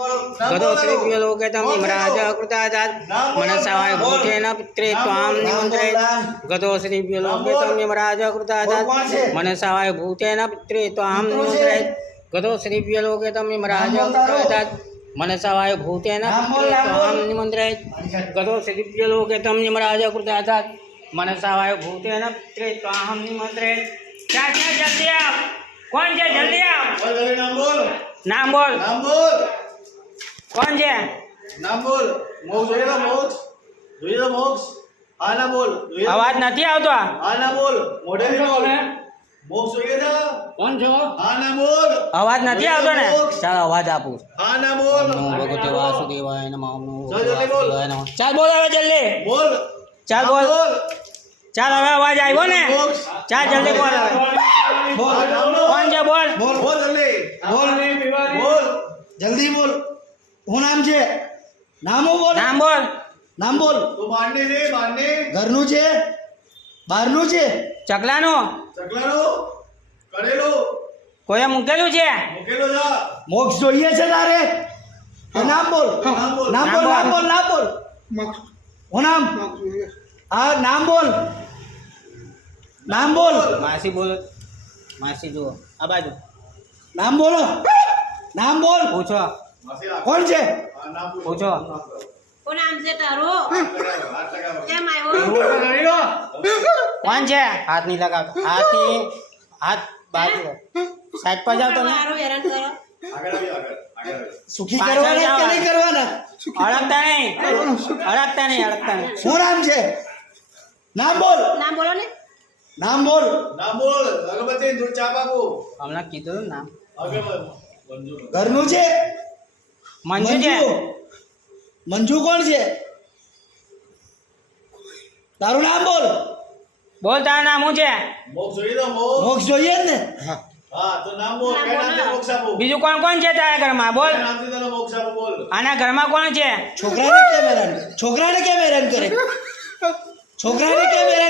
गतोश्री लोकेतम इमराज कृताजात मनसावाय भूतेन पित्रे त्वां निमन्त्रेत गतोश्री लोकेतम इमराज कृताजात मनसावाय भूतेन पित्रे त्वां निमन्त्रेत गतोश्री लोकेतम इमराज कृताजात मनसावाय भूतेन पित्रे त्वां निमन्त्रेत गतोश्री लोकेतम इमराज कृताजात मनसावाय भूतेन पित्रे त्वां निमन्त्रेत। क्या क्या जल्दी आओ, कौन है जल्दी आओ, नाम बोल कौन છે નામ બોલ મોક્ષ જોઈએ તો મોક્ષ હા ના બોલ અવાજ નથી આવતો હા ના બોલ મોઢે બોલ મોક્ષ જોઈએ તો કોણ છો હા ના બોલ અવાજ નથી આવતો ને ચાલ અવાજ આપું હા ના બોલ નમો ભગવતે વાસુદેવાય નમઃ નમો જલ્દી બોલ વાસુદેવાય નમઃ ચાલ બોલ હવે જલ્દી બોલ ચાલ બોલ ચાલ હવે અવાજ આવ્યો ને ચાલ જલ્દી બોલ હવે બોલ કોણ છે બોલ બોલ બોલ જલ્દી બોલ જલ્દી બોલ હું નામ છે નામો બોલ નામ બોલ તો બારને છે બારને ઘરનું છે બહારનું છે ચકલાનું કરેલો કોઈએ મૂકેલું છે મૂકેલો છે મોક્ષ જોઈએ છે તારે નામ બોલ નામ બોલ હું નામ હા નામ બોલ માસી બોલો માસી જુઓ આ બાજુ નામ બોલો નામ બોલ પૂછો કોણ છે પૂછો કોણ નામ છે તારું કેમ આવ્યો કોણ છે હાથ નહીં લગાવતો હાથ બાજુ સાઈડ પર જાવ તો ને મારું હેરાન કરો સુખી કરવાના કે નહીં કરવાના અડકતા નહીં શું નામ છે નામ બોલ નામ બોલો ને નામ બોલ અગરબત્તી દૂધ ચા બાબુ હમણાં કીધું નામ ઘરનું છે મંજુ છે મંજુ કોણ છે તારું નામ બોલ બોલ તારું નામ શું છે મોક્ષ જોઈએ જ ને બીજું કોણ કોણ છે તારા ઘરમાં બોલ આના ઘરમાં કોણ છે છોકરાને કેમ હેરાન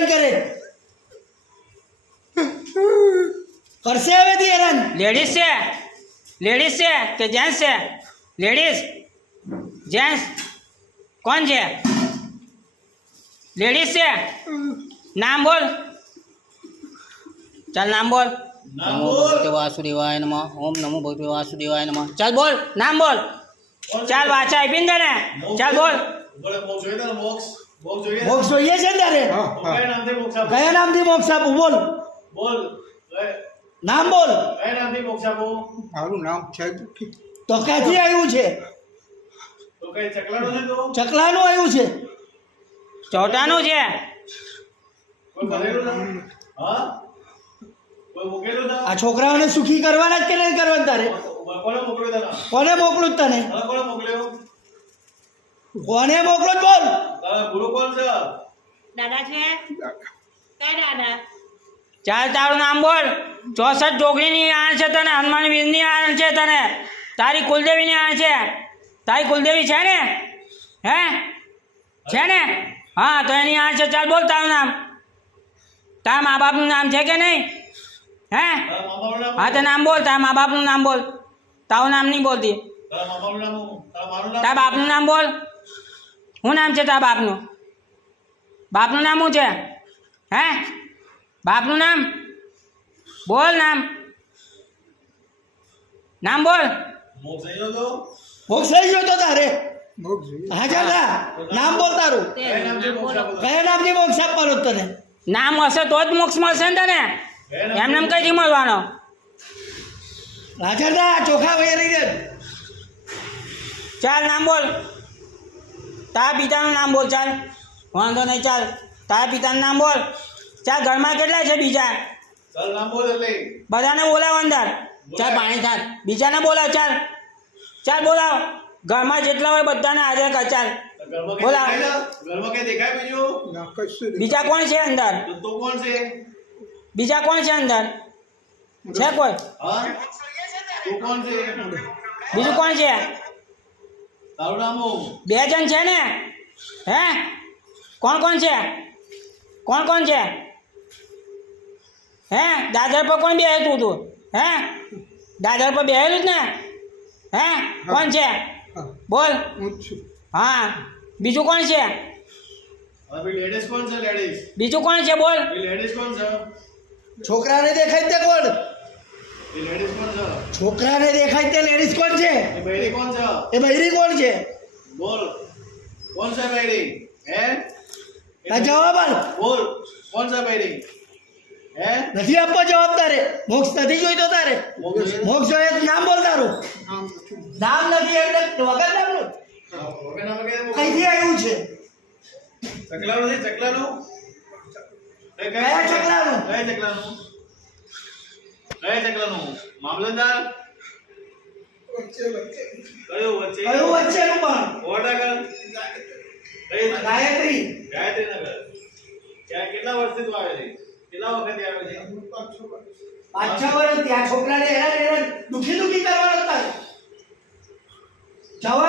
કરે કરશે હવેથી હેરાન લેડીઝ છે કે જેન્ટ્સ છે લેડીઝ જેન્ટ્સ કોણ છે લેડીઝ છે નામ બોલ ચાલ નામ બોલ નમો ભગવતે વાસુદેવાય નમઃ ઓમ નમો ભગવતે વાસુદેવાય નમઃ ચાલ બોલ નામ બોલ ચાલ વાચા આપીને તને ચાલ બોલ મોક્ષ જોઈએ છે ને તારે કયા નામથી મોક્ષ આપું બોલ નામ બોલ મારું નામ છે તો ક્યાંથી આવ્યું છે ચકલાનું આવ્યું છે ચોટાનું છે આ છોકરાઓને સુખી કરવાના જ કે નહીં કરવાના તારે કોને મોકલું તને કોને મોકલું બોલ દાદા છે કઈ દાદા ચાલ તારું નામ બોલ 64 જોગણીની આણ છે તને હનુમાન વીરની આણ છે તને તારી કુલદેવીની આણ છે તારી કુલદેવી છે ને હે છે ને હા તો એની આણ છે ચાલ બોલ તારું નામ તારા મા બાપનું નામ છે કે નહીં હે હા તો નામ બોલ તારા મા બાપનું નામ બોલ તારું નામ નહીં બોલતી તારા બાપનું નામ બોલ શું નામ છે તારા બાપનું નામ શું છે હે બાપનું નામ બોલ નામ બોલ મોક્ષ થઈ ગયો તો તારે હા ચાલ નામ બોલ તારું કયા નામથી મોક્ષ આપવાનો તને નામ હશે તો જ મોક્ષ મળશે ને તને એમને કઈથી મળવાનો રાજા ચોખા વગેરે દે ચાલ નામ બોલ તારા પિતાનું નામ બોલ ચાલ વાંધો નહીં ચાલ તારા પિતાનું નામ બોલ ચાલ ઘરમાં કેટલા છે બીજા બધાને બોલાવ અંદર ચાલ પાણી થાળ બીજાને બોલાવ ચાલ બોલાવ ઘરમાં જેટલા હોય બધાને હાજર કર ચાલ બોલાવ બીજા કોણ છે અંદર બીજા કોણ છે અંદર છે કોઈ બીજું કોણ છે 2 જણ છે ને હે કોણ છે હે દાદર પર કોણ બેહેલું તું હે દાદર પર બેહેલું જ ને હે કોણ છે બોલ હું જ છું. હા બીજું કોણ છે अभी लेडीज कौन सा लेडीज બીજું કોણ છે બોલ ये लेडीज कौन सा છોકરાને દેખાય તે કોણ ये लेडीज कौन सा છોકરાને દેખાય તે લેડીઝ કોણ છે ये बहरी कौन सा એ બૈરી કોણ છે बोल कौन सा बहरी है આ જવાબ આલ बोल कौन सा बहरी है નથી આપવો જવાબ તારે મોક્ષ નથી જોઈતો તારે મોક્ષ જોઈએ તો નામ બોલ તારું નામ પૂછું. નામ નથી એટલે વગર નામનું ओके ना वगैरह અહીંથી આવ્યું છે चकलानो से चकलानो કયા ચકલાનું? कया चकलानो कया चकलानो मामलतदार વચ્ચે વચ્ચે. कयो वच्चे કયું વચ્ચેનું પણ वडागर कई ગાયત્રી ગાયત્રી નગર ક્યાં કેટલા વર્ષથી તું આવે છે કેટલા વખતથી આવે છે પાછો પાછો. 5-6 વર્ષ ત્યાં છોકરાને હેરાન દુખી કરવાનો તારે જવાબ